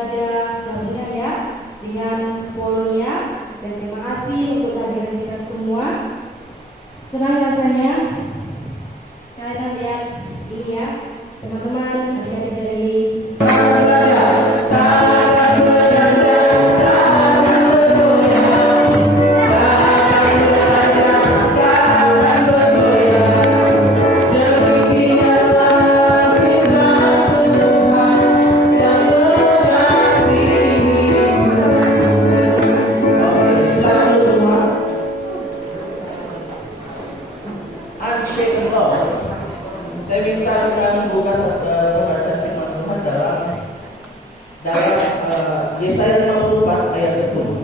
sudah ada bagian ya dengan fotonya, dan terima kasih untuk kehadiran kita semua. Senang rasanya kalian lihat ini ya teman-teman, adik-adik dari saya minta kalian buka bacaan firman Tuhan dalam Yesaya 54 ayat 10.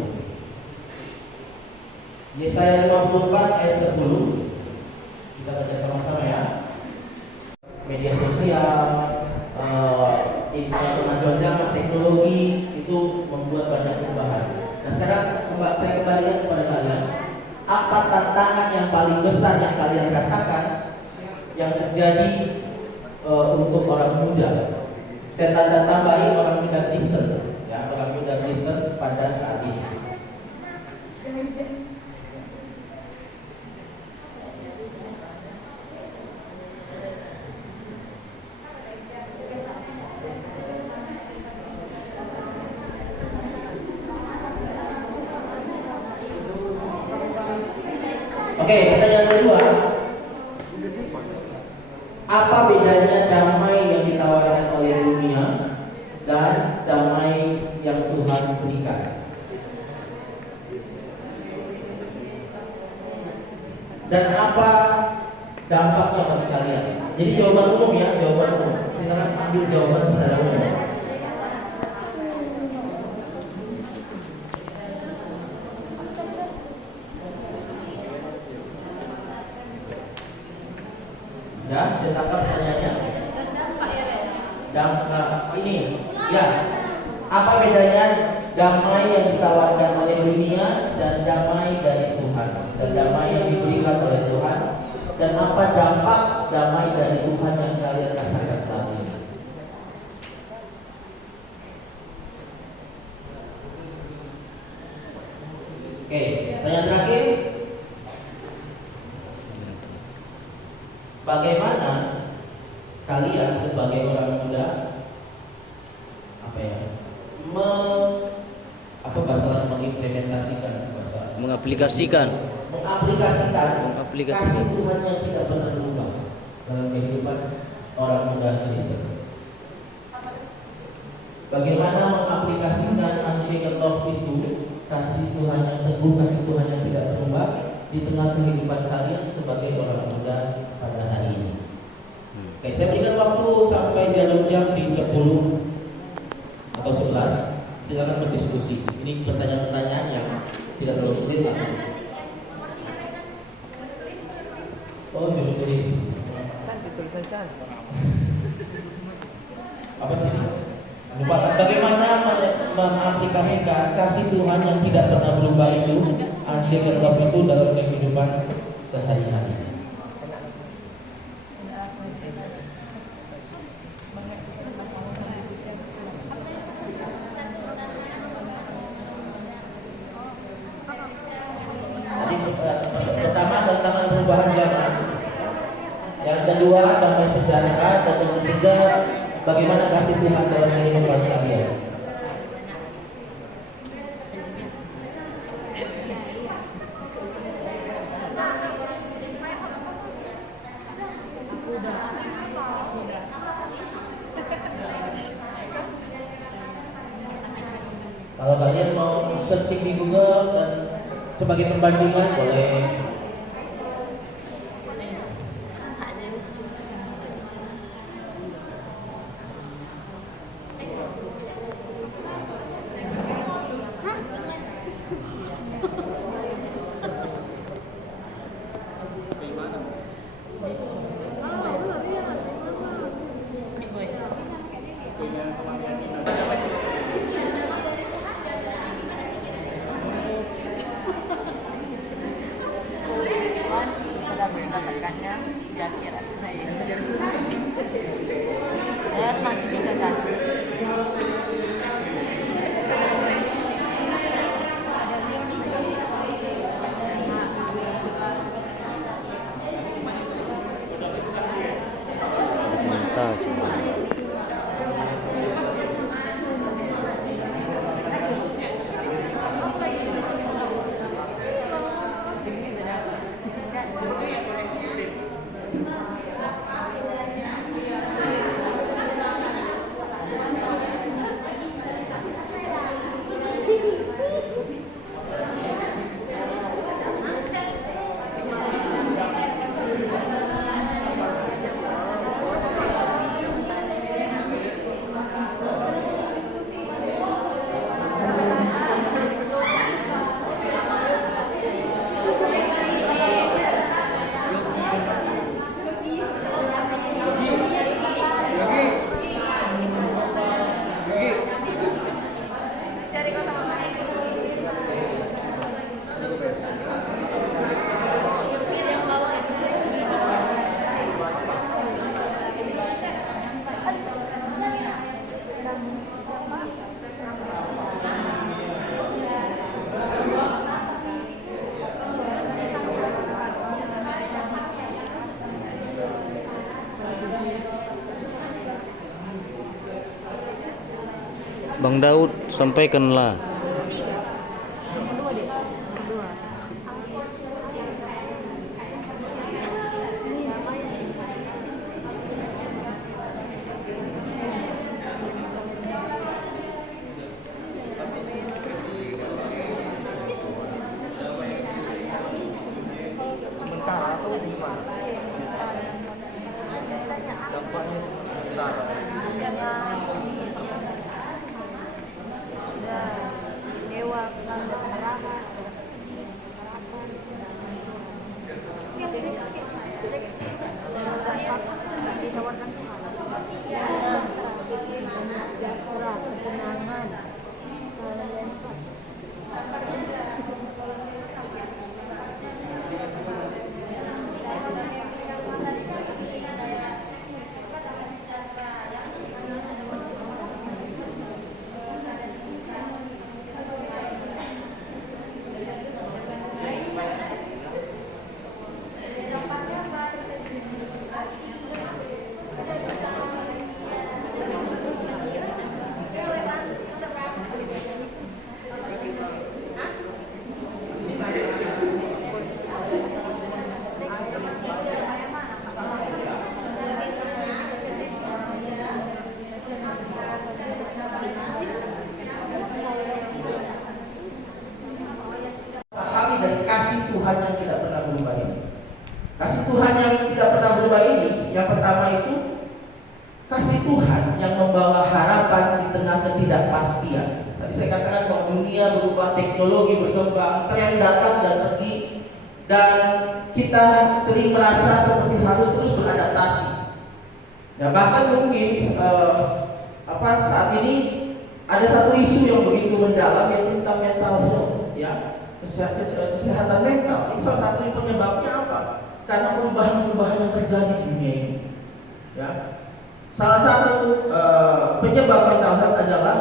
Yesaya 54 ayat 10. Kita baca sama-sama ya. Media sosial, kemajuan zaman teknologi itu membuat banyak perubahan. Nah sekarang saya kembalikan kepada kalian, apa tantangan yang paling besar yang kalian rasakan yang terjadi untuk orang muda? Saya tanda tambahi orang muda Kristen, ya, orang muda Kristen pada saat ini. Oke, pertanyaan kedua. Apa bedanya damai yang ditawarkan oleh dunia dan damai yang Tuhan berikan? Dan apa dampaknya bagi kalian? Jadi jawaban umum ya, jawaban umum. Silakan ambil jawaban secara umum. Ya, saya tangkap pertanyaannya. Ini, ya, apa bedanya damai yang ditawarkan oleh dunia dan damai dari Tuhan, dan damai yang diberikan oleh Tuhan, dan apa dampak damai dari Tuhan yang kalian rasakan saat ini? Oke, pertanyaan terakhir. Bagaimana kalian sebagai orang muda mengaplikasikan kasih Tuhan yang tidak pernah berubah dalam kehidupan orang muda Kristen? Bagaimana mengaplikasikan unshaken love itu, kasih Tuhan yang teguh, kasih Tuhan yang tidak berubah di tengah kehidupan kalian sebagai orang muda pada hari ini? Oke, saya berikan waktu sampai jam di 10 atau 11. Silakan berdiskusi. Ini pertanyaan-pertanyaan yang tidak terlalu sulit, Pak. Oh, judul tulis. Apa sih? Lupa. Bagaimana mengaplikasikan kasih Tuhan yang tidak pernah berubah itu, unshaken love itu dalam kehidupan sehari-hari? Pertama tentang perubahan zaman, yang kedua damai sejahtera, dan yang ketiga bagaimana kasih Tuhan dalam kehidupan kalian. Kalau kalian mau searching di Google dan sebagai perbandingan boleh. Bang Daud, sampaikanlah. Sementara atau gimana? Dampaknya sementara. Kecewa, kemarahan, ditawarkan Tuhan. Sejahtera, ketenangan, Pahami dari kasih Tuhan yang tidak pernah berubah ini. Kasih Tuhan yang tidak pernah berubah ini, yang pertama itu kasih Tuhan yang membawa harapan di tengah ketidakpastian. Tadi saya katakan bahwa dunia berubah, teknologi berkembang, tren datang dan pergi, dan kita sering merasa seperti harus terus beradaptasi. Nah, bahkan mungkin saat ini ada satu isu yang begitu mendalam, yaitu tentang mental health, ya, kesehatan mental. Ini salah satu penyebabnya apa? Karena perubahan-perubahan yang terjadi di dunia ini. Ya, salah satu penyebab mental health adalah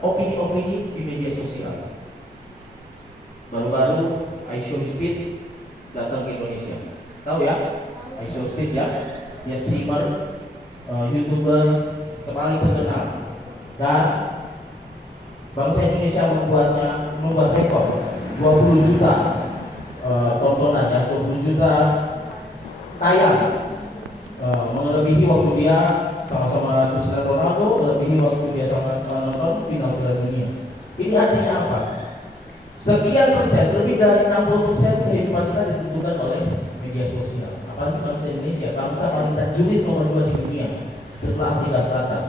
opini-opini di media sosial. Baru-baru Aisho Speed datang ke Indonesia. Tahu ya, Aisho Speed ya, dia streamer, YouTuber paling terkenal, dan bangsa Indonesia membuat rekor 20 juta tontonan, ya, 20 juta tayang, melebihi waktu dia sama-sama Cristiano Ronaldo, melebihi waktu dia sama nonton final Piala Dunia. Ini artinya apa? Sekian persen, lebih dari 60% kehidupan kita ditentukan oleh media sosial. Apalagi bangsa Indonesia, bangsa paling terjulid nomor 2 di dunia setelah Afrika Selatan.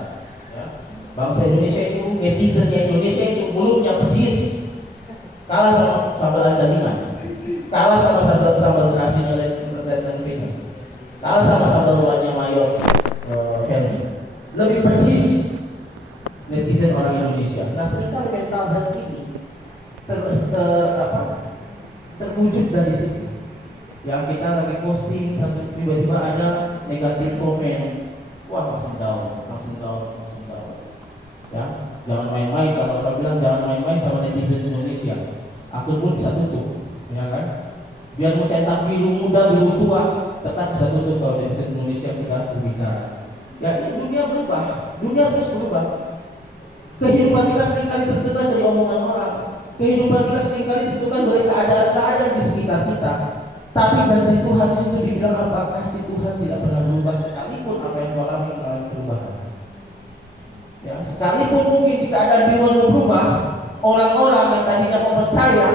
Ya. Bangsa Indonesia itu, netizennya Indonesia itu mulutnya pedis, kalah sama sambal Andaliman, kalah sama sambal terasinya Lieutenant Pino, kalah sama sambal luarnya Mayor Henry. Lebih pedis netizen orang Indonesia. Nah, seringkali mental health ini terwujud dari situ. Yang kita lagi posting, satu tiba-tiba ada negatif komen, wah langsung down. Ya, jangan main-main. Kalau kita bilang jangan main-main sama netizen Indonesia, akun pun bisa tutup, ya kan? Biar mau cetak biru muda, biru tua, tetap bisa tutup kalau netizen Indonesia sudah berbicara. Ya, ini dunia berubah, dunia terus berubah. Kehidupan kita seringkali ditentukan dari omongan orang. Kehidupan kita seringkali ditentukan oleh keadaan-keadaan di sekitar kita. Tapi janji Tuhan itu dibilang apa? Kasih Tuhan tidak pernah berubah sekalipun apa yang alami mengalami perubahan. Ya, sekalipun mungkin di keadaan di luar berubah, orang-orang yang tadinya mau percaya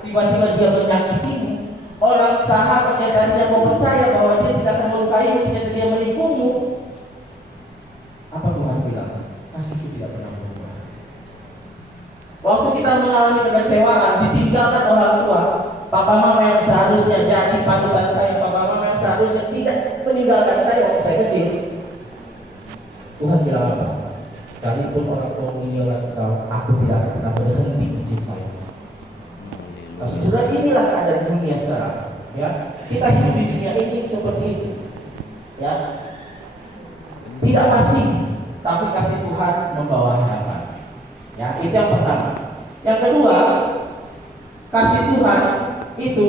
tiba-tiba dia menyakitimu. Orang sahabat yang tadinya mau percaya bahwa dia tidak akan melukaimu, ternyata dia menikungmu. Apa Tuhan bilang? Kasihku tidak pernah berubah. Waktu kita mengalami kekecewaan, ditinggalkan orang tua, papa mama yang seharusnya jadi panutan saya, papa mama yang seharusnya tidak meninggalkan saya waktu saya kecil, Tuhan bilang apa? Sekalipun orang tua meninggalkan kau, aku tidak akan pernah berhenti mencintai. Nah, saudara, inilah keadaan dunia sekarang. Ya, kita hidup di dunia ini seperti itu. Ya, tidak pasti, tapi kasih Tuhan membawa harapan. Ya, itu yang pertama. Yang kedua, kasih Tuhan itu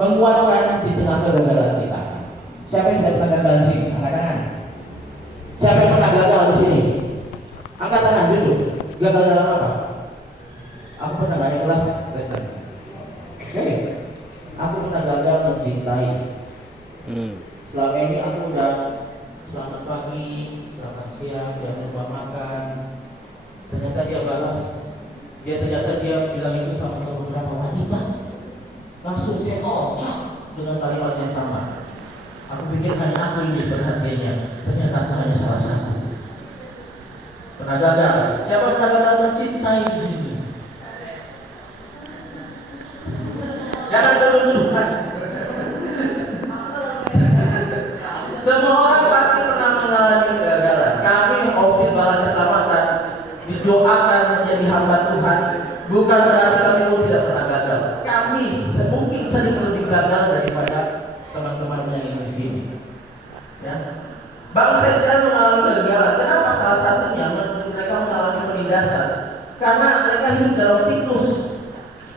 menguatkan di tengah kegagalan kita. Siapa yang tidak pernah gagal di sini? Angkat tangan. Siapa yang pernah gagal di sini? Angkat tangan dulu. Gagal dalam apa? Aku pernah gak ikhlas, jadi aku pernah gagal mencintai. Selama ini aku udah selamat pagi, selamat siang, dia lupa makan. Ternyata dia balas, ternyata dia bilang itu sama beberapa wanita. Langsung saya dengan kalimat yang sama. Aku pikir hanya aku ini perhatiannya, ternyata aku hanya salah satu. Pernah gagal. Siapa pernah gagal mencintai di sini? Jangan terlalu. Semua orang pasti pernah mengalami kegagalan. Kami opsi balas keselamatan didoakan menjadi hamba Tuhan, bukan berarti kami pun tidak pernah gagal. Kami mungkin sering lebih gagal daripada teman-teman yang di sini. Ya. Bangsa Israel mengalami kegagalan. Kenapa? Salah satunya mereka mengalami penindasan. Karena mereka hidup dalam siklus.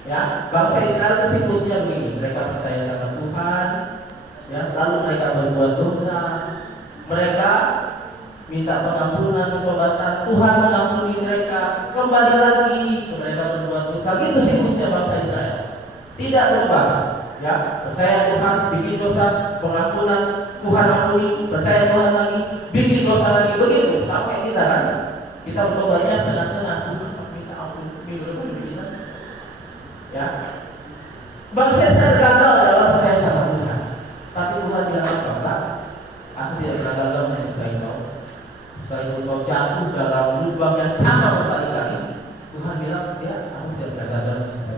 Ya, bangsa Israel itu siklusnya begini. Mereka percaya sama Tuhan, ya, lalu mereka berbuat dosa. Mereka minta pengampunan, pertobatan. Tuhan mengampuni mereka. Kembali lagi mereka berbuat dosa. Gitu siklusnya bangsa Israel. Tidak berubah. Ya, percaya Tuhan, bikin dosa, pengampunan, Tuhan ampuni, percaya Tuhan lagi, bikin dosa lagi, begitu sampai kita kan, kita bertobatnya setengah-setengah, Tuhan minta ampun, kita, ya, bangsa Israel gagal dalam percaya sama Tuhan, tapi Tuhan bilang apa? Aku tidak pernah gagal mencintai kau, sekalipun kau jatuh dalam lubang yang sama berkali-kali, Tuhan bilang ya, aku tidak pernah gagal mencintai.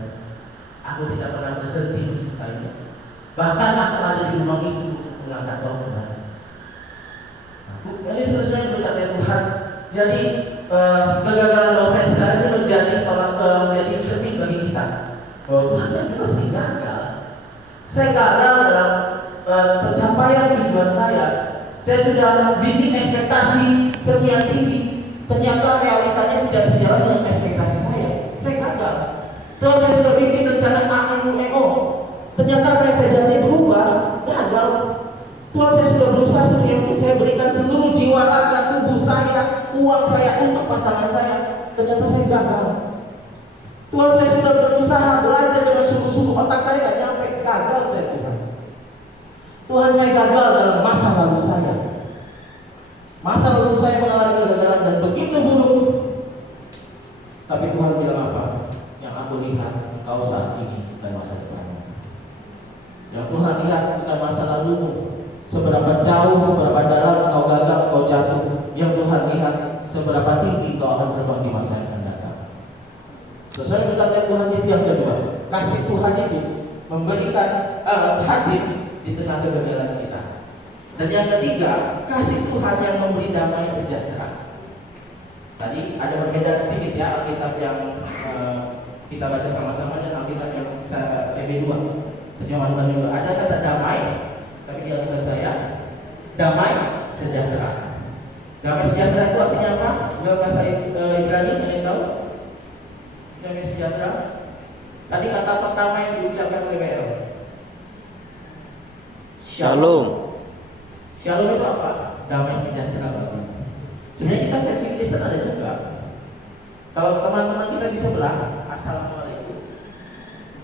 Aku tidak pernah berhenti mencintainya. Bahkan aku ada di rumah itu mengangkat kau kembali. Ini seterusnya berkata Tuhan. Jadi kegagalan bangsa Israel ini menjadi menjadi cermin bagi kita. Tuhan, saya juga sering gagal. Saya gagal dalam pencapaian tujuan saya. Saya sudah bikin ekspektasi sekian tinggi. Ternyata realitanya tidak sejalan dengan ekspektasi saya. Saya gagal. Tuhan, saya sudah bikin rencana AMUMO. Ternyata apa yang saya jalani berubah, gagal. Tuhan, saya sudah berusaha setiap itu. Saya berikan seluruh jiwa, raga, tubuh saya, uang saya untuk pasangan saya. Ternyata saya gagal. Tuhan, saya sudah berusaha belajar dengan sungguh-sungguh, otak saya tidak nyampe. Gagal saya, Tuhan. Tuhan, saya gagal dalam masa lalu saya. Masa lalu saya mengalami kegagalan dan begitu buruk. Tapi Tuhan bilang apa? Aku lihat engkau saat ini bukan masa depan. Yang Tuhan lihat bukan masa lalumu. Seberapa jauh, seberapa dalam engkau gagal, engkau jatuh. Yang Tuhan lihat seberapa tinggi engkau akan terbang di masa yang akan datang. Sesuai dengan kata Tuhan itu yang kedua. Kasih Tuhan itu memberikan hadir di tengah kegagalan kita. Dan yang ketiga, kasih Tuhan yang memberi damai sejahtera. Tadi ada perbedaan sedikit ya Alkitab yang kita baca sama-sama dan Alkitab yang TB2 terjemahan ulang juga ada kata damai, tapi di Alkitab saya damai sejahtera. Damai sejahtera itu artinya apa? Dalam bahasa Ibrani yang tahu? Damai sejahtera. Tadi kata pertama yang diucapkan oleh BL. Shalom. Shalom itu apa? Damai sejahtera bagi. Sebenarnya kita versi Kristen ada juga. Kalau teman-teman kita di sebelah, assalamualaikum,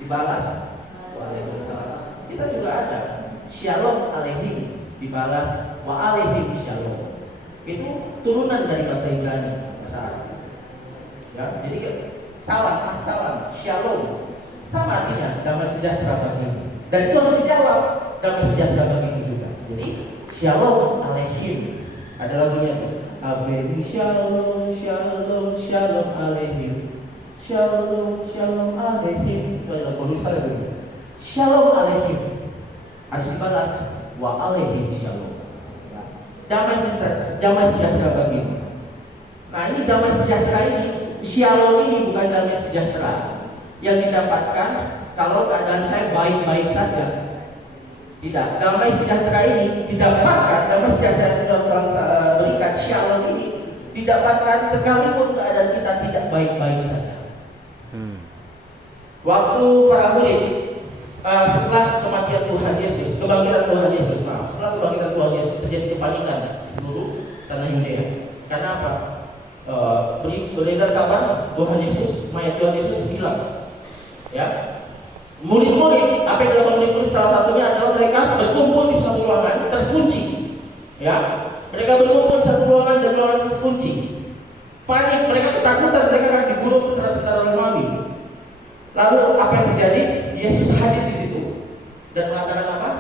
dibalas waalaikumsalam. Kita juga ada shalom alaihim, dibalas wa alaihim shalom. Itu turunan dari bahasa Ibrani, bahasa Arab. Ya, jadi salam, assalam, shalom, sama artinya damai sejahtera bagi. Dan itu harus dijawab damai sejahtera bagi juga. Jadi shalom alaihim ada lagunya tuh. Amin shalom shalom shalom alaihim shalom shalom alaihim. Itu adalah bonus lagi. Shalom alaihim harus dibalas wa alaihim shalom. Damai sejahtera bagimu. Nah ini damai sejahtera ini, shalom ini bukan damai sejahtera yang didapatkan kalau keadaan saya baik-baik saja. Tidak, damai sejahtera ini didapatkan, damai sejahtera yang Tuhan berikan shalom ini didapatkan sekalipun keadaan kita tidak baik-baik saja. Waktu para murid setelah kematian Tuhan Yesus, kebangkitan Tuhan Yesus, setelah kebangkitan Tuhan Yesus terjadi kepanikan di seluruh tanah Yudea. Karena apa? Beredar dan kapan Tuhan Yesus, mayat Tuhan Yesus hilang. Ya, murid-murid, apa yang dilakukan murid-murid salah satunya adalah mereka berkumpul di satu ruangan terkunci. Ya, mereka berkumpul di satu ruangan dan ruangan terkunci. Panik, mereka ketakutan, mereka akan dibunuh tentara Romawi. Lalu apa yang terjadi? Yesus hadir di situ dan mengatakan apa?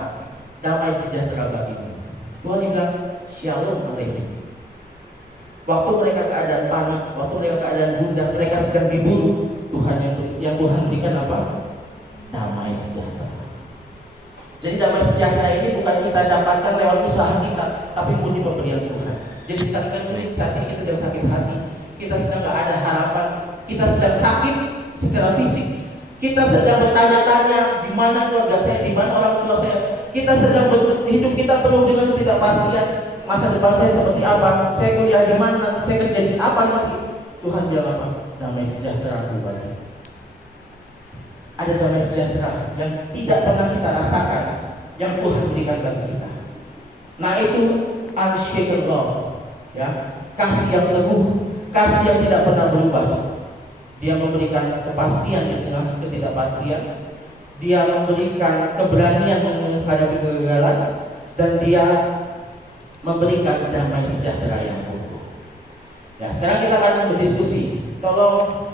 Damai sejahtera bagimu. Tuhan bilang Shalom Aleichem. Waktu mereka keadaan panik, waktu mereka keadaan gundah, mereka sedang dibunuh, yang Tuhan berikan apa? Damai sejahtera. Jadi damai sejahtera ini bukan kita dapatkan lewat usaha kita, tapi murni pemberian Tuhan. Jadi sekali-kali saat ini kita sedang sakit hati, kita sedang gak ada harapan, kita sedang sakit secara fisik, kita sedang bertanya-tanya di mana keluarga saya, di mana orang tua saya, kita sedang hidup kita penuh dengan ketidakpastian. Masa depan saya seperti apa? Saya kuliah di mana? Saya kerja di apa nanti? Tuhan jawab apa? Damai sejahtera bagi. Ada damai sejahtera yang tidak pernah kita rasakan, yang Tuhan berikan bagi kita. Nah itu unshaken love, ya, kasih yang teguh, kasih yang tidak pernah berubah. Dia memberikan kepastian di tengah ketidakpastian. Dia memberikan keberanian menghadapi kegagalan, dan dia memberikan damai sejahtera yang utuh. Ya, sekarang kita akan berdiskusi. Tolong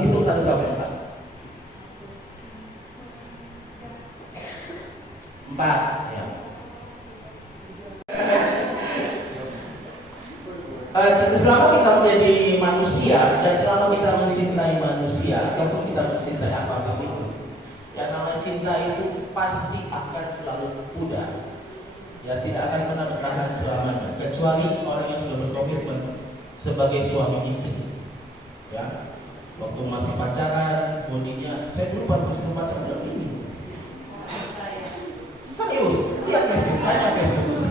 hitung 1 sampai 4. 4, ya. Selama kita menjadi manusia dan selama kita mencintai manusia, ataupun kita mencintai apapun itu, yang namanya cinta itu pasti akan selalu pudar. Ya, tidak akan pernah bertahan selamanya, kecuali orang yang sudah berkomitmen sebagai suami istri. Ya, waktu masih pacaran, bodinya, saya dulu pas pacaran bilang ini. Serius, lihat Facebook,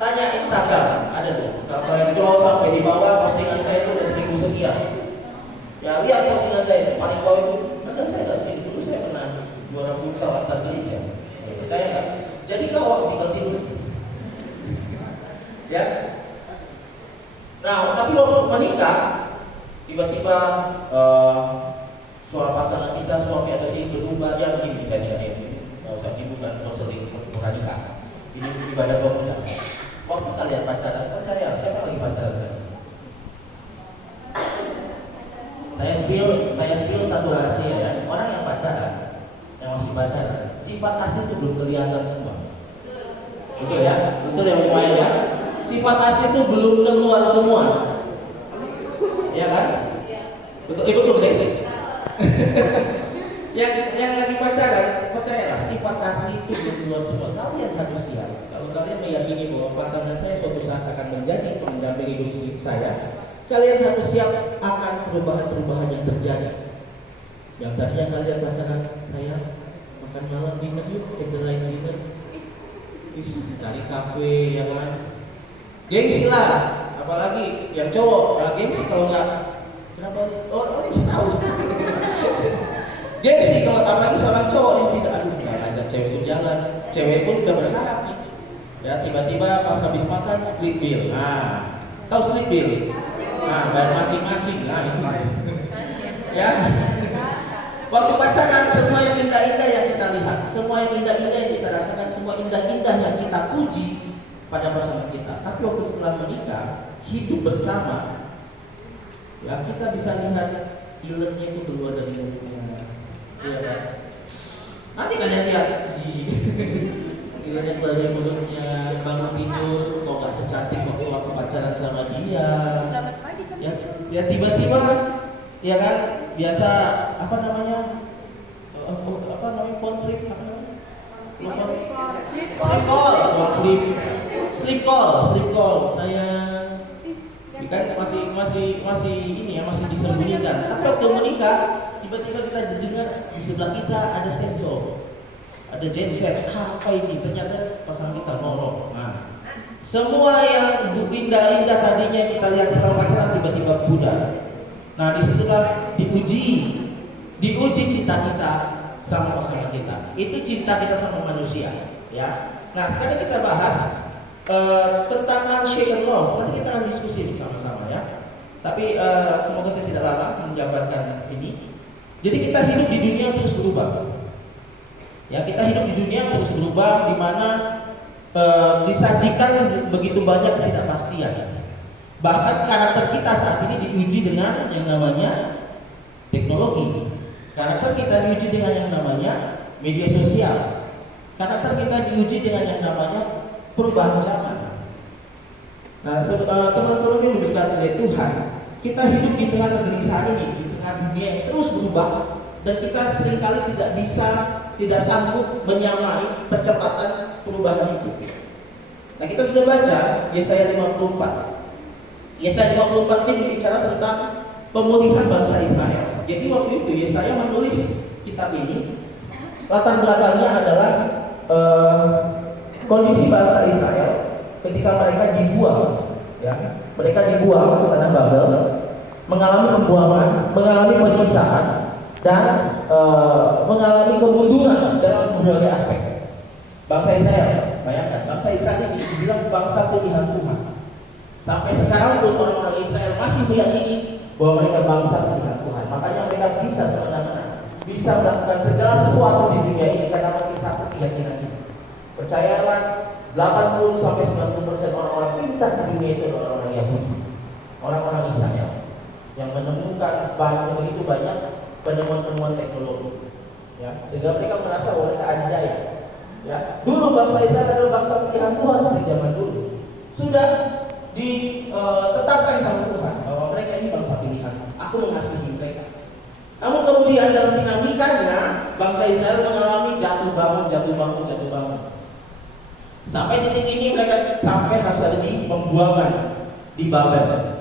tanya Instagram, ada tuh. Kalau scroll sampai di bawah, postingan saya itu udah 1000 sekian. Ya, lihat postingan saya itu paling bawah itu. Padahal saya nggak sedih, dulu saya pernah juara futsal antar gereja. Percaya nggak? Jadi kau tinggal tidur. Ya. Nah, tapi waktu menikah, tiba-tiba suara pasangan kita, suami atau istri berubah. Ya begini misalnya ini, nggak usah bukan konseling nikah. Ini ibadah pemuda. Waktu kalian pacaran, percaya siapa lagi pacaran? Saya spill satu rahasia ya. Orang yang pacaran, yang masih pacaran, sifat asli itu belum kelihatan semua. Betul ya? Betul yang lumayan ya? Sifat asli itu belum keluar semua. Ya kan? Betul deh sih. yang lagi pacaran, percayalah sifat asli itu belum keluar semua. Kalian harus siap. Kalau kalian meyakini bahwa pasangan saya suatu saat akan menjadi pendamping hidup saya, kalian harus siap akan perubahan-perubahan yang terjadi. Yang tadinya kalian pacaran, saya makan malam dinner yuk, candlelight dinner, cari kafe ya kan, gengsi lah, apalagi yang cowok, gengsi kalau nggak, kenapa? Oh ini tahu, gengsi kalau apalagi seorang cowok yang tidak, aduh nggak ajak cewek itu jalan, cewek pun udah berharap nih, ya tiba-tiba pas habis makan split bill, nah tahu split bill? Nah, bayar masing-masing lah itu. Ya. Waktu pacaran semua yang indah-indah yang kita lihat, semua yang indah-indah yang kita rasakan, semua indah-indah yang kita puji pada pasangan kita. Tapi waktu setelah menikah, hidup bersama, ya kita bisa lihat iletnya itu keluar dari mulutnya. Iya kan? Nanti kalian lihat iletnya keluar dari mulutnya, bangun tidur kok nggak secantik waktu aku pacaran sama dia. Ya tiba-tiba ya kan biasa apa namanya phone sleep apa namanya sleep call saya kan masih ini ya masih disembunyikan. Tapi waktu menikah tiba-tiba kita dengar di sebelah kita ada sensor, ada genset, apa ini? Ternyata pasangan kita ngorok. Nah, semua yang indah-indah tadinya kita lihat selama pacaran tiba-tiba pudar. Nah, disitulah diuji cinta kita sama pasangan kita. Itu cinta kita sama manusia, ya. Nah, sekarang kita bahas tentang unshaken love. Nanti kita akan diskusi sama-sama, ya. Tapi semoga saya tidak lama menjabarkan ini. Jadi kita hidup di dunia terus berubah. Ya, kita hidup di dunia terus berubah, di mana disajikan begitu banyak ketidakpastian. Bahkan karakter kita saat ini diuji dengan yang namanya teknologi. Karakter kita diuji dengan yang namanya media sosial. Karakter kita diuji dengan yang namanya perubahan zaman. Nah, teman-teman yang diberkati oleh Tuhan, kita hidup di tengah kegelisahan ini, di tengah dunia yang terus berubah, dan kita seringkali tidak sanggup menyamai percepatan perubahan itu. Nah, kita sudah baca Yesaya 54. Yesaya 54 ini berbicara tentang pemulihan bangsa Israel. Jadi waktu itu Yesaya menulis kitab ini, latar belakangnya adalah kondisi bangsa Israel ketika mereka dibuang, ya, mereka dibuang ke tanah Babel, mengalami pembuangan, mengalami penyiksaan, dan mengalami kemunduran dalam berbagai aspek. Bangsa Israel, bayangkan, bangsa Israel ini dibilang bangsa pilihan Tuhan. Sampai sekarang pun orang-orang Israel masih meyakini bahwa mereka bangsa pilihan Tuhan. Makanya mereka bisa semena-mena, bisa melakukan segala sesuatu di dunia ini karena memiliki satu keyakinan ini. Percayalah, 80-90% orang-orang pintar di dunia itu adalah orang-orang Yahudi, orang-orang Israel yang menemukan begitu banyak penemuan-penemuan teknologi, ya, sehingga mereka merasa bahwa mereka adidaya. Ya, dulu bangsa Israel adalah bangsa pilihan Tuhan sejak zaman dulu. Sudah ditetapkan sama Tuhan bahwa mereka ini bangsa pilihan. Aku mengasihi mereka. Namun kemudian dalam dinamikanya bangsa Israel mengalami jatuh bangun. Sampai titik ini mereka sampai harus ada di pembuangan di Babel.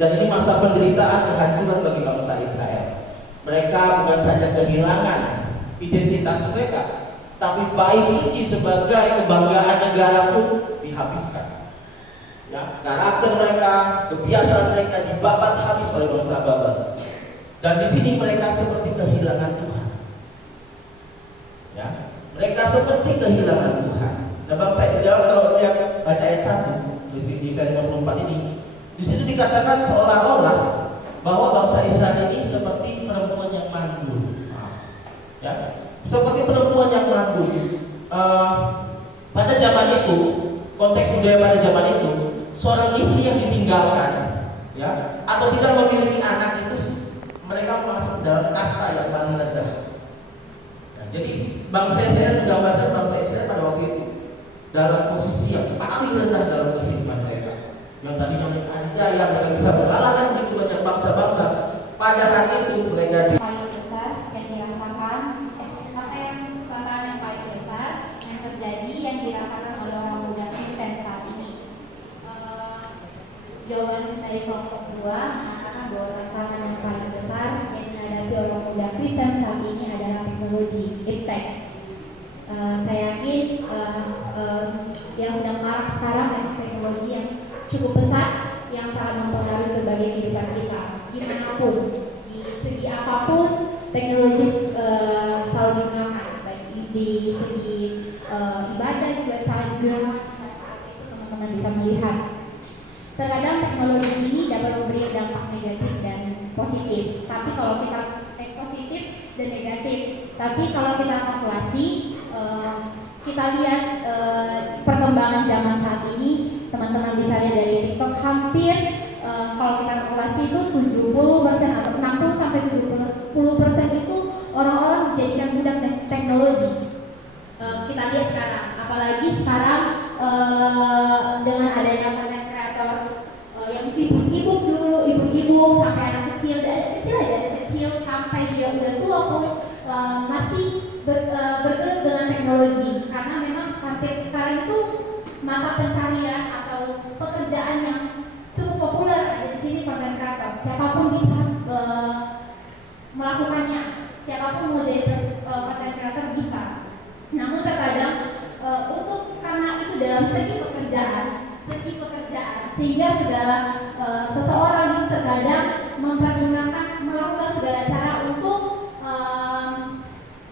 Dan ini masa penderitaan kehancuran bagi bangsa Israel. Mereka bukan saja kehilangan identitas mereka, tapi bait suci sebagai kebanggaan negara pun dihabiskan. Ya, karakter mereka, kebiasaan mereka dibabat habis oleh bangsa Babel. Dan di sini mereka seperti kehilangan Tuhan. Ya, mereka seperti kehilangan Tuhan. Nah, bangsa Israel kalau lihat baca ayat 1 di Yesaya 54 ini, di situ dikatakan seolah-olah bahwa bangsa Israel ini seperti perempuan yang mandul. Ya, seperti perempuan yang mandul. Pada zaman itu, konteks budaya pada zaman itu, seorang istri yang ditinggalkan, ya, atau tidak memiliki anak itu, mereka masuk dalam kasta yang paling rendah. Nah, jadi bangsa Israel menggambarkan bangsa Israel pada waktu itu dalam posisi yang paling rendah dalam kehidupan mereka. Yang tadinya ada yang mereka bisa mengalahkan begitu banyak bangsa-bangsa, pada hari itu mereka paling besar yang dirasakan, tantangan yang paling besar yang terjadi yang dirasakan oleh orang muda Kristen saat ini. Jawaban dari kelompok 2 mengatakan bahwa tantangan yang paling besar yang dihadapi orang muda Kristen saat ini adalah teknologi, iptek. Saya yakin yang sedang marak sekarang memang teknologi yang cukup besar yang sangat mempengaruhi berbagai kehidupan kita. Dimanapun, di segi apapun teknologi selalu digunakan, baik di segi ibadah juga sangat digunakan. Saat itu teman-teman bisa melihat. Terkadang teknologi ini dapat memberi dampak negatif dan positif. Tapi kalau kita positif dan negatif. Tapi kalau kita kalkulasi, kita lihat perkembangan zaman saat ini, teman-teman bisa lihat dari TikTok hampir kalau kita kalkulasi itu 70% atau 60-70% itu orang-orang dijadikan budak teknologi. Kita lihat sekarang, apalagi sekarang dengan adanya konten kreator yang ibu-ibu dulu, ibu-ibu sampai anak kecil, dari kecil sampai dia udah tua pun masih bergelut dengan teknologi, karena memang sampai sekarang itu mata pencarian atau pekerjaan yang cukup populer ada di sini konten kreator. Siapapun bisa melakukannya, siapapun mau jadi konten kreator bisa. Namun terkadang karena itu dalam segi pekerjaan, sehingga segala seseorang itu terkadang melakukan segala cara untuk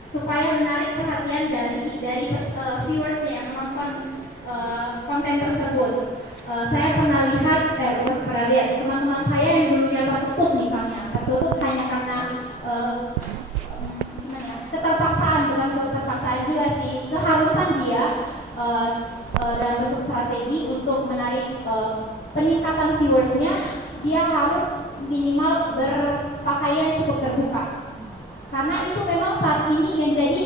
supaya menarik perhatian dari viewers yang menonton konten tersebut. saya pernah lihat, bukan pernah lihat, teman-teman saya yang dulunya tertutup misalnya, tertutup hanya karena gimana ya, keterpaksaan, bukan keterpaksaan juga sih, keharusan dia dalam bentuk strategi untuk menarik peningkatan viewersnya, dia harus minimal berpakaian cukup terbuka. Karena itu memang saat ini yang jadi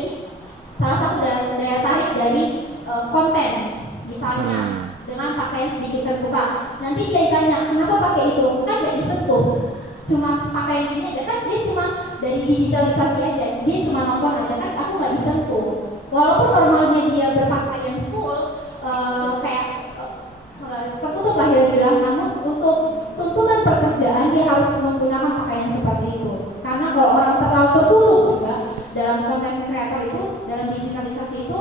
salah satu daya tarik dari konten, misalnya dengan pakaian sedikit terbuka. Nanti dia tanya, kenapa pakai itu? Kan gak disentuh, cuma pakaian ini aja kan, dia cuma dari digitalisasi aja, dia cuma nonton aja kan, aku gak disentuh. Walaupun normalnya dia berpakaian full, kayak tertutup lah kira-kira, namun untuk tuntutan pekerjaan dia harus menggunakan pakaian seperti itu. Karena kalau orang terlalu tertutup juga dalam konten kreator itu, dalam digitalisasi itu,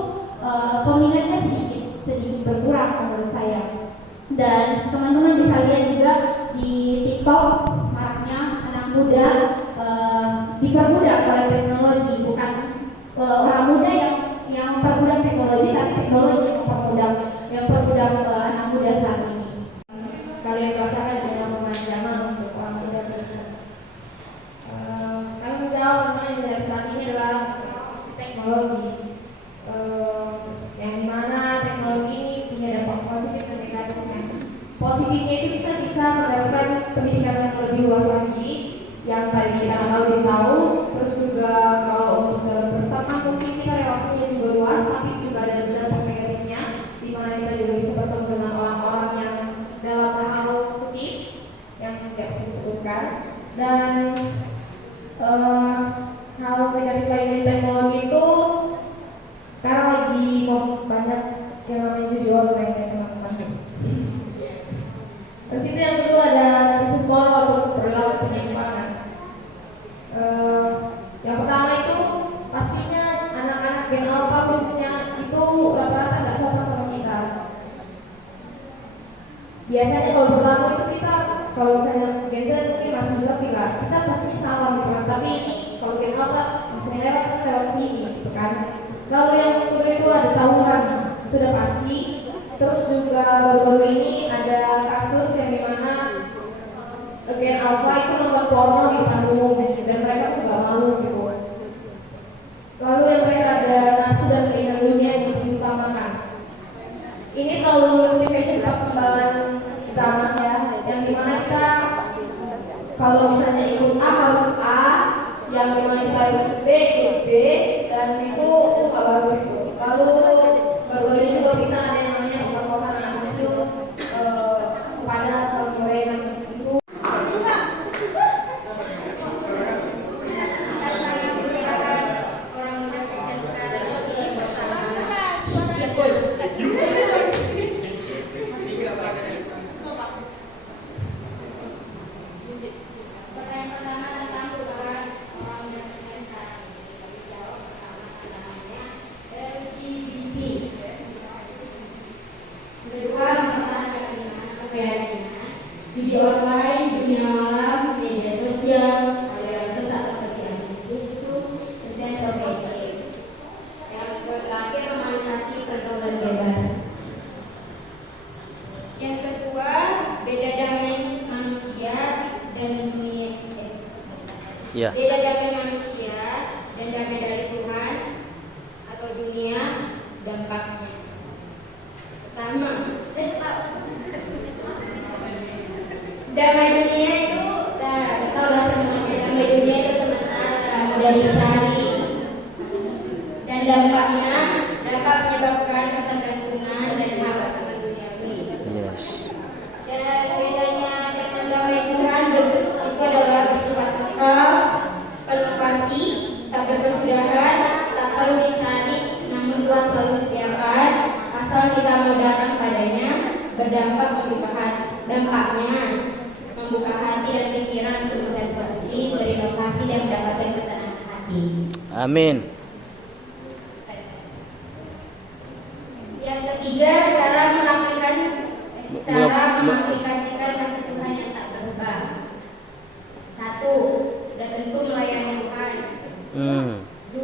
peminatnya sedikit berkurang menurut saya. Dan teman-teman bisa lihat juga di TikTok maraknya anak muda dipermudah oleh teknologi, bukan orang muda yang mempermudah teknologi, tapi teknologi yang mempermudah anak muda saat ini. Kalian rasakan dengan penggunaan zaman untuk orang muda tersebut. Kami menjawab tentang yang saat ini adalah teknologi. Yang dimana teknologi ini punya dampak positif dan negatifnya. Positifnya itu kita bisa mendapatkan pendidikan yang lebih luas lagi, yang tadi kita tahu, terus juga kalau untuk dalam berteman mungkin kita relasinya juga luas, tapi juga ada dampak negatifnya, di mana kita juga bisa bertemu dengan orang-orang yang dalam hal kutip yang tidak bisa disebutkan. Dan hal negatif lainnya teknologi itu sekarang lagi banyak yang namanya judi online ya teman-teman. Terus itu yang kedua ada bisnis model atau perilaku penyimpangan. Yang pertama itu pastinya anak-anak Gen Alpha khususnya itu rata-rata nggak sama sama kita. Biasanya kalau berlaku itu kita, kalau misalnya Gen Z mungkin masih ngerti lah, kita pastinya salah gitu kan. Tapi ini kalau Gen Alpha maksudnya lewat sini gitu kan. Lalu yang kedua itu ada tawuran, itu udah pasti. Terus juga baru-baru ini ada kasus yang dimana Gen Alpha itu nonton porno di depan umum dan mereka tuh gak malu gitu. Lalu yang terakhir ada nafsu dan keinginan dunia yang harus diutamakan. Ini terlalu mengikuti fashion perkembangan zaman ya, yang dimana kita kalau misalnya ikut A harus A, yang dimana kita harus B ikut B, dan itu gak bagus itu. Lalu baru-baru ini juga kita ada yang namanya pemerkosaan anak kecil kepada kemudian itu. Judi online, dunia malam, media sosial, aliran sesat seperti aktivismus, desain progresif. Yang terakhir normalisasi pergaulan bebas. Yang kedua, beda damai manusia dan dunia. Ya. Beda damai manusia dan damai dari Tuhan atau dunia, dampaknya. Pertama, damai dunia itu, kita udah semuanya. Damai dunia itu sementara, mudah dicari, dan dampaknya dapat menyebabkan ketergantungan dan haus akan duniawi. Yes. Dan bedanya dengan damai Tuhan itu adalah bersifat kekal, penuh kasih, tak berkesudahan, tak perlu dicari, namun Tuhan selalu sediakan, asal kita mau datang padanya, berdampak membuka dampaknya. Membuka hati dan pikiran untuk mencari solusi, berinovasi dan mendapatkan ketenangan hati. Amin. Yang ketiga, cara mengaplikasikan kasih Tuhan yang tak berubah. 1. Sudah tentu melayani Tuhan. 2.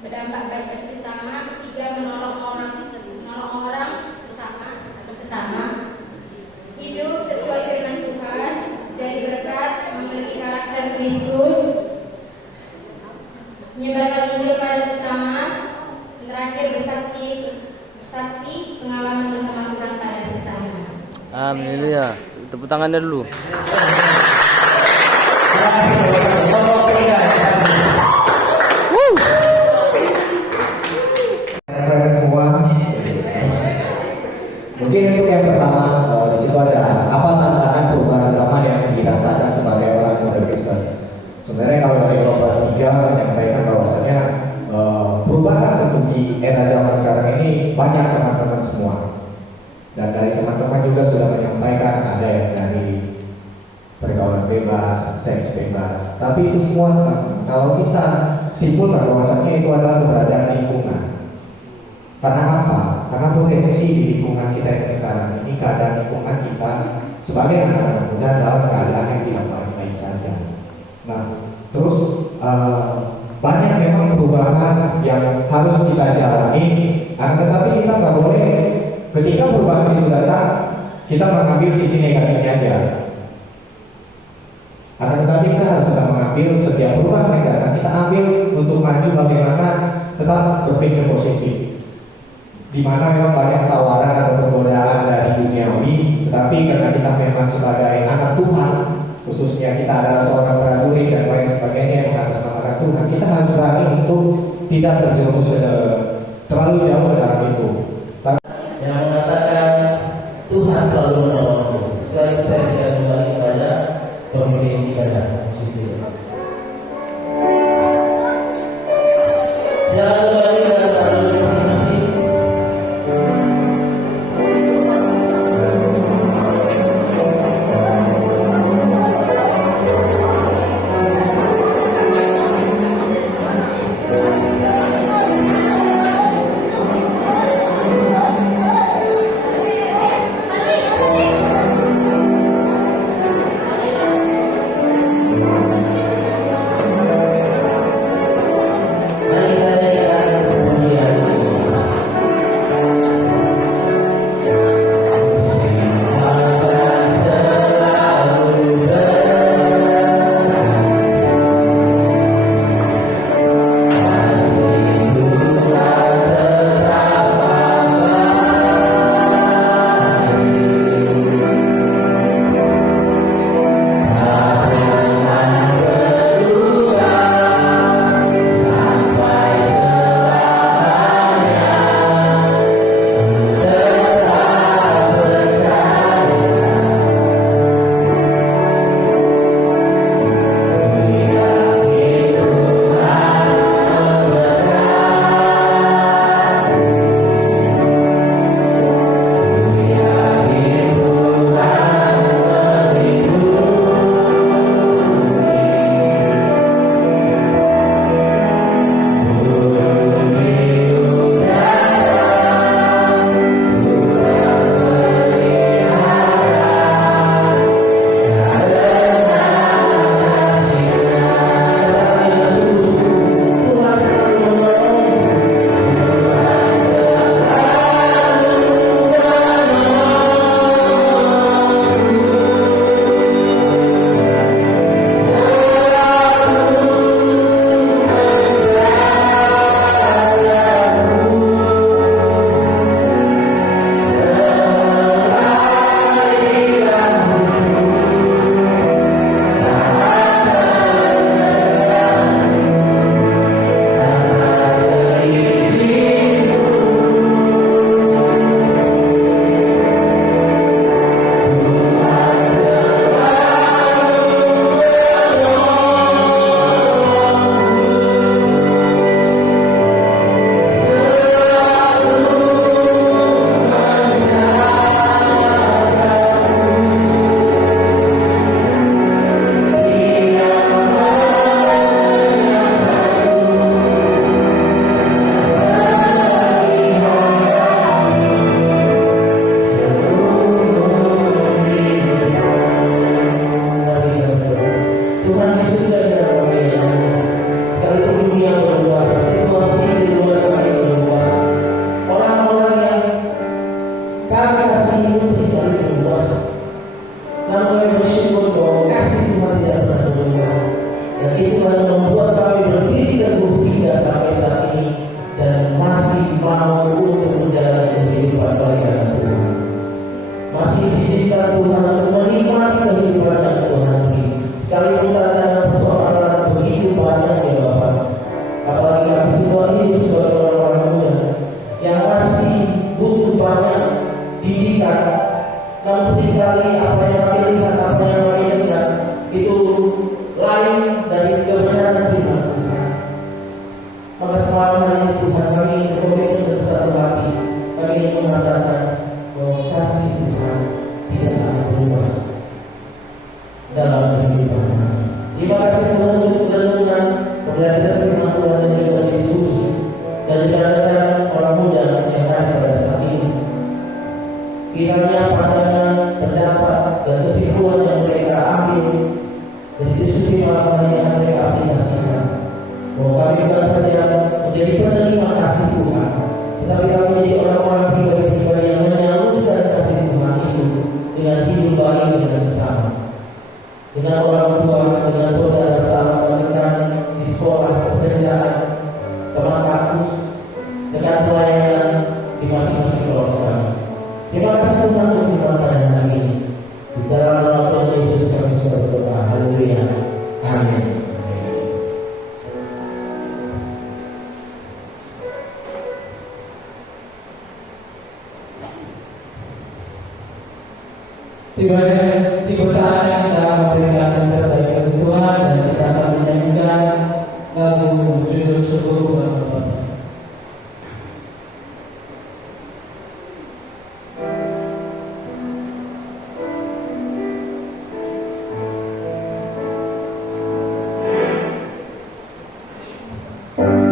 Berdampak baik bagi sesama. 3. Menolong orang sesama atau sesama. akan Kristus, menyebarkan Injil pada sesama, dan terakhir bersaksi pengalaman bersama Tuhan pada sesama. Amin ya. Tepuk tangannya dulu. Semua. Mungkin untuk yang pertama di situ ada apa tantangan perubahan zaman yang dirasakan sebagai orang muda Kristen. Sebenarnya kalau dari kelompok 3 menyampaikan bahwasanya perubahan untuk di era zaman sekarang ini banyak teman-teman semua. Dan dari teman-teman juga sudah menyampaikan ada yang dari pergaulan bebas, seks bebas. Tapi itu semua teman-teman, kalau kita simpulkan bahwasanya itu adalah keberadaan lingkungan. Karena apa? Karena potensi di lingkungan kita yang sekarang ini, keadaan lingkungan kita sebagai anak-anak muda dalam keadaan yang tidak baik-baik saja. Nah, terus banyak memang perubahan yang harus kita jalani. Tetapi kita nggak boleh ketika perubahan itu datang kita mengambil sisi negatifnya aja. Tetapi kita harus tetap mengambil setiap perubahan yang datang, kita ambil untuk maju bagaimana tetap berpikir positif. Di mana memang banyak tawaran atau pergodaan dari duniawi, tetapi karena kita memang sebagai anak Tuhan, khususnya kita adalah seorang prajurit dan lain sebagainya yang mengatasnamakan Tuhan, kita harus berani untuk tidak terjerumus terlalu jauh ke dalam itu. Yang mengatakan Tuhan selalu menolongku. Sekarang saya tidak kembali kepada pemimpin ibadah. Silakan kembali ke dalam masing-masing. lain dari kebenaran firman Tuhan. Maka semalam hari Tuhan kami berkomitmen dan bersatu hati. Kami ingin mengatakan bahwa kasih Tuhan tidak akan berubah dalam kehidupan kami. Terima kasih Tuhan untuk renungan pembelajaran firman Tuhan dan juga diskusi dari rekan-rekan orang muda yang ada pada saat ini. Kiranya pandangan, pendapat, dan kesimpulan yang mereka ambil dari diskusi malam hari yang mereka aplikasikan, bahwa kami bukan saja menjadi penerima kasih Tuhan, tetapi kami menjadi orang-orang pribadi-pribadi yang menyalurkan kasih Tuhan itu dengan hidup baik dengan sesama, dengan orang tua, dengan saudara, sahabat, rekan di sekolah, pekerjaan, teman kampus, dengan pelayanan di masing-masing keluarga kami. Terima kasih Tuhan untuk firman pada hari ini. Di dalam nama Tuhan Yesus kami sudah berdoa. Haleluya. Amin. Tiba saatnya kita memberikan yang terbaik bagi Tuhan dan kita akan menyanyikan lagu judul Sepuluh Bapa. Thank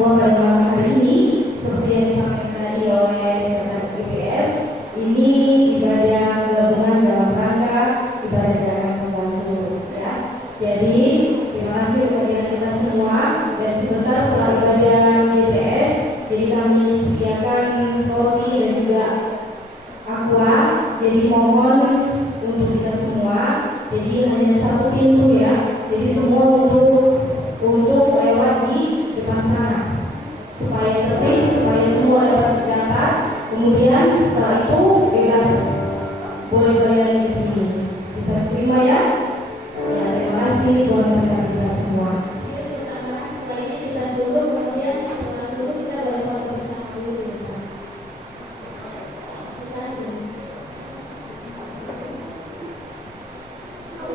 semua pada malam hari ini, seperti yang disampaikan tadi oleh Sekretaris GPS, ini ibadah gabungan dalam rangka ibadah dana Bawaslu, ya. Jadi terima kasih kepada kita semua, dan sebentar setelah ibadah GPS, jadi kami sediakan roti dan juga aqua. Jadi mohon untuk kita semua, jadi hanya satu pintu ya. Jadi semua untuk lewat di depan sana supaya tertib, supaya semua dapat dapat. Kemudian setelah itu bebas boleh bayar di sini. Bisa terima ya? Ya, terima kasih Tuhan berkati kita semua. Setelah ini kita suruh, kemudian setelah suruh kita boleh foto bersama dulu. Terima kasih.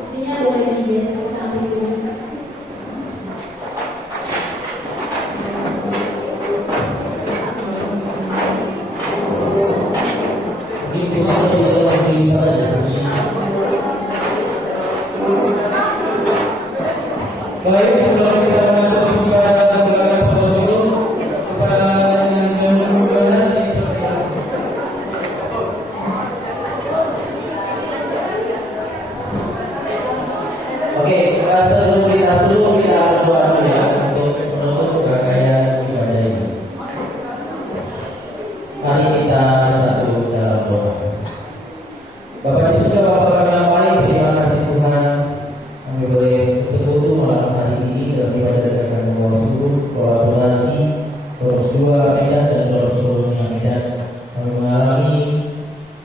Isinya boleh digeser sampai dulu. Itu saja bisa berdiri pada kursi. Baik, sebelum kita masuk kepada gelaran Bawaslu, kepada yang ke-12 dipersilakan. Oke, sebelum kita berdoa dulu ya untuk menutup rangkaian ibadah ini. Mari kita bersatu dalam doa. Bapak di surga, Bapa kami yang baik, terima kasih Tuhan, kami boleh bersekutu malam hari ini dalam ibadah dengan Bawaslu, kolaborasi Korps 2 Medan dan Korps 2 Medan. Kami mengalami,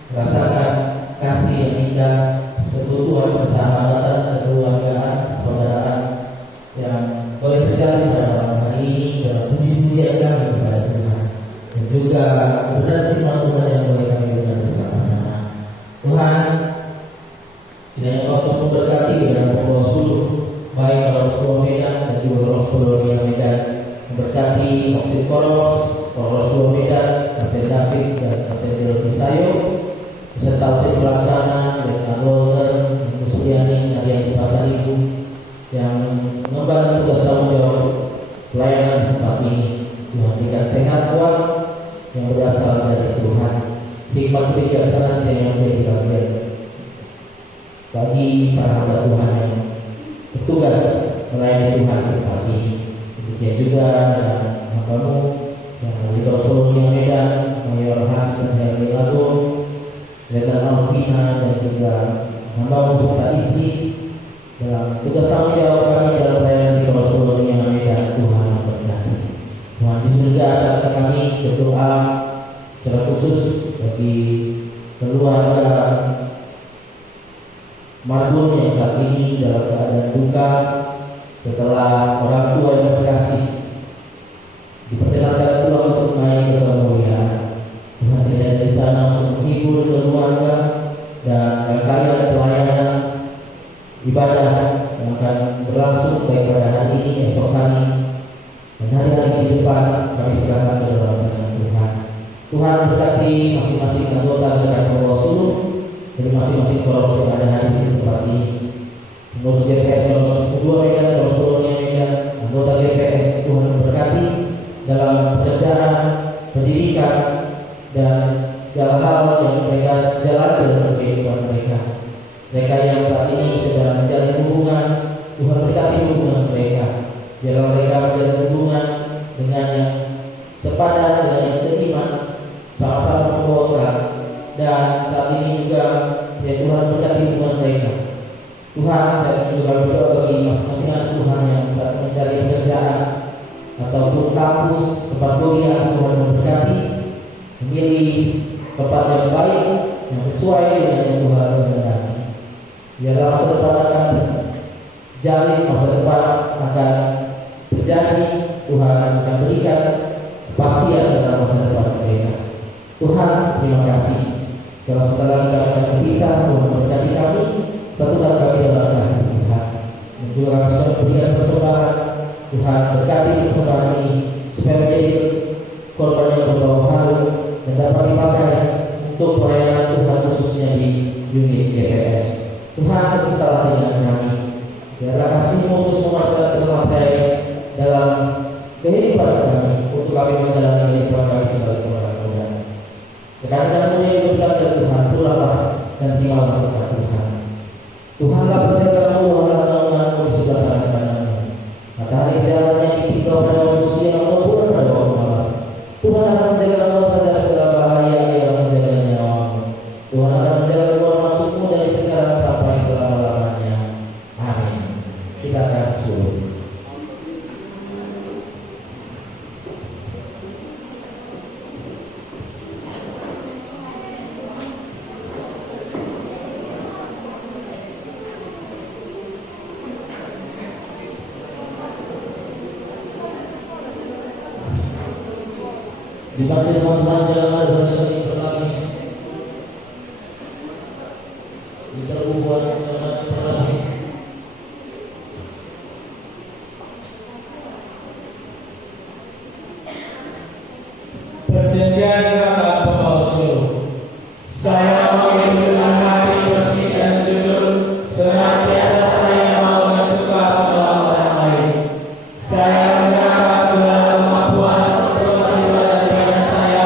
merasakan kasih yang indah, persekutuan, persahabatan, kekeluargaan, persaudaraan yang boleh terjadi pada malam hari ini dalam puji-pujian kami kepada Tuhan, dan juga kebenaran firman Tuhan yang boleh kami dengar bersama-sama. Tuhan, kiranya Kau terus memberkati dengan Bawaslu, baik Korps 2 Medan dan juga Korps 2 Medan, memberkati Oksip Korps 2 Medan, Kapten David dan Kapten Delvi Sayo, beserta Oksip Pelaksana, Letnan Walter, Kusliani, Arian Pasar Ibu, yang mengemban tugas tanggung jawab pelayanan tempat ini. Tuhan berikan sehat kuat yang berasal dari Tuhan, hikmat kebijaksanaan yang menjadi bagian bagi para hamba Tuhan yang bertugas melayani Tuhan di tempat ini. Demikian juga dengan hambamu yang dari Korps Medan, Mayor Has dan Helmi Agung, Letnan Alvina, dan juga hambamu serta istri dalam tugas tanggung jawab kami dalam pelayanan di Korps Medan. Tuhan memberkati. Tuhan di surga, saat kami berdoa secara khusus bagi keluarga Marbun yang saat ini dalam keadaan duka setelah orang tua yang terkasih diperkenalkan Tuhan untuk naik ke kemuliaan. Tuhan tidak di sana untuk menghibur keluarga dan rangkaian pelayanan ibadah yang akan berlangsung baik pada hari ini, esok hari, dan hari-hari di depan. Kami serahkan ke dalam tangan Tuhan. Tuhan berkati masing-masing anggota dengan Bawaslu dari masing-masing korps yang ada hari di tempat ini. Pengurus GPS Korps 2 Medan, Korps 2 Medan, anggota GPS, Tuhan berkati dalam pekerjaan, pendidikan, dan segala hal yang mereka jalani dalam kehidupan mereka. Mereka yang saat ini sedang menjalin hubungan, Tuhan berkati hubungan mereka. Biarlah mereka menjalin hubungan dengan yang sepadan, dengan yang seiman, sama-sama membawa, dan saat ini juga ya Tuhan berkati hubungan mereka. Tuhan, saya juga berdoa bagi masing-masing anak Tuhan yang saat mencari pekerjaan ataupun kampus, tempat kuliah. Tuhan memberkati, memilih tempat yang baik, yang sesuai dengan yang Tuhan kehendaki. Biarlah masa depan akan jalin, masa depan akan terjadi. Tuhan akan berikan kepastian dalam masa depan mereka. Tuhan, terima kasih. Kalau setelah kita akan berpisah, Tuhan memberkati kami, satukan kami dalam kasih Tuhan. Dan juga kami sudah berikan persembahan. Tuhan berkati persembahan ini supaya menjadi korban yang berbau harum dan dapat dipakai untuk pelayanan Tuhan, khususnya di unit GPS. Tuhan, bersertalah dengan kami. Biarlah kasih-Mu terus mematrai dalam kehidupan kami. Rekan-rekan mulia yang berkata Tuhan, pulanglah dan tinggallah berkat Tuhan. Tuhanlah penjagamu, Tuhanlah naunganmu di sebelah kanan kananmu. Matahari tidak yang ditinggal pada waktu siang maupun pada waktu malam. Tuhan akan menjagamu pada segala bahaya, Dia akan menjaga nyawamu. Tuhan akan menjaga keluar masukmu dari sekarang sampai selama-lamanya. Amin. Kita akan suruh. Di mana teman-teman jalan ada sering berlapis, di terbuat jalan berlapis. Perjanjian raka pemalsu. Saya mau hidup dengan hati bersih dan jujur, senantiasa saya mau dan suka menolong orang lain. Saya menyerahkan segala kemampuan, roh, jiwa, dan pikiran saya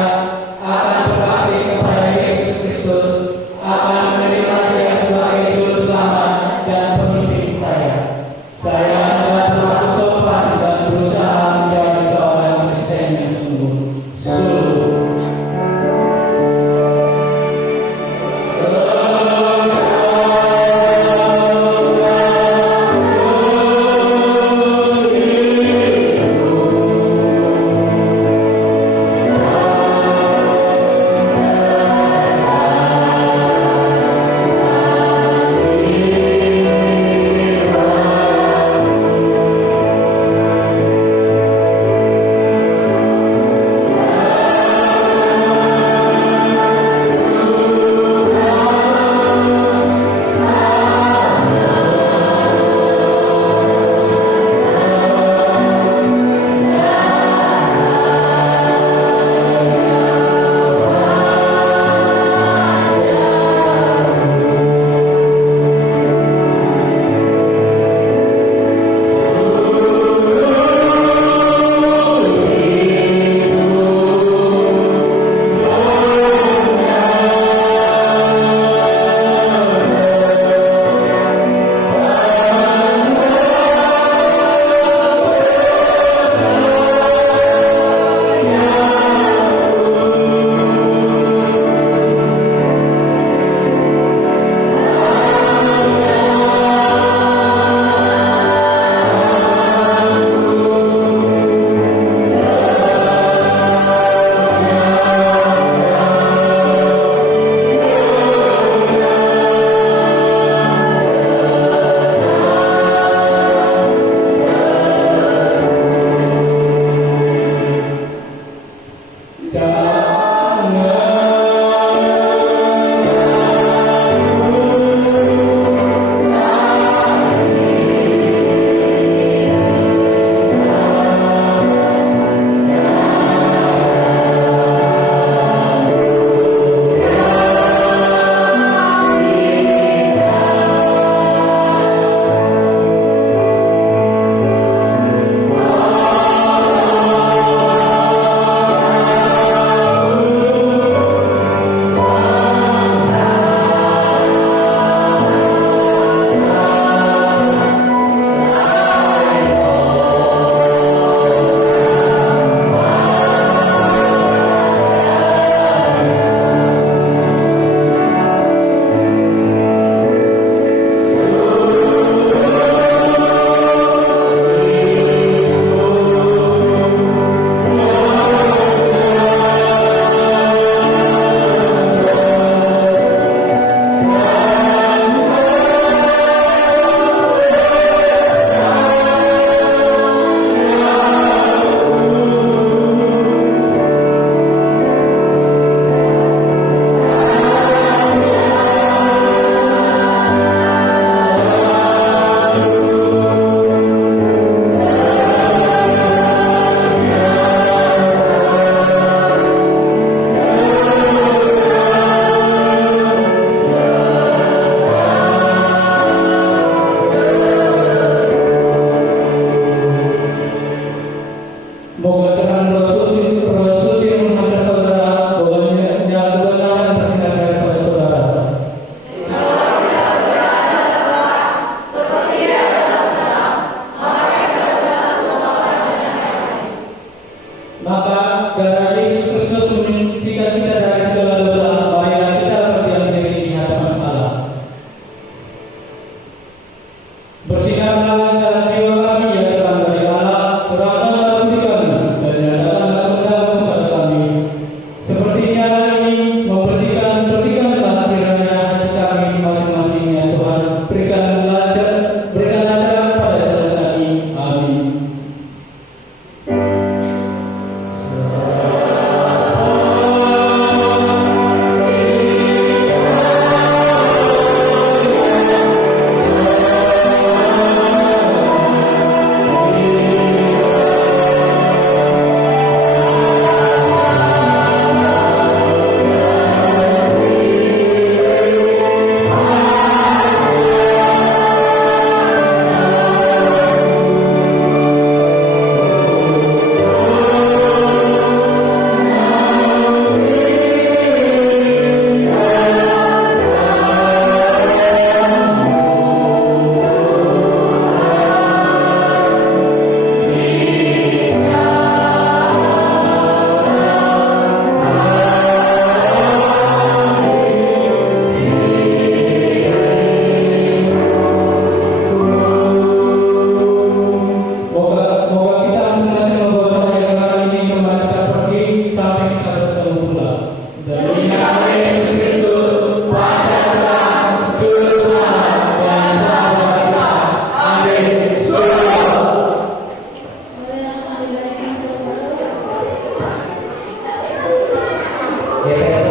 akan berbakti kepada Yesus Kristus, akan menerima Dia sebagai juru selamat dan pemimpin saya. Saya adalah berlaku sopan dan berusaha menjadi seorang Kristen yang sungguh. darah Yesus Kristus menyucikan kita dari segala dosa, supaya kita berdiam diri di hadapan Allah. Bersinarlah dalam jiwa kami yang terang dari Allah, terangkanlah budi kami, dan nyatakanlah kebenaran kepada kami. Seperti nyala ini bersihkanlah kiranya hati kami masing-masing ya Tuhan. Berikanlah terang pada jalan kami. Amin. Moga kita masing-masing membawa cahaya terang ini kemana kita pergi sampai kita bertemu pula. Demi nama Yesus Kristus, Bapa Tuhan, Juru Tuhan, dan Sahabat kita. Amin. Boleh langsung dibaca. Efesus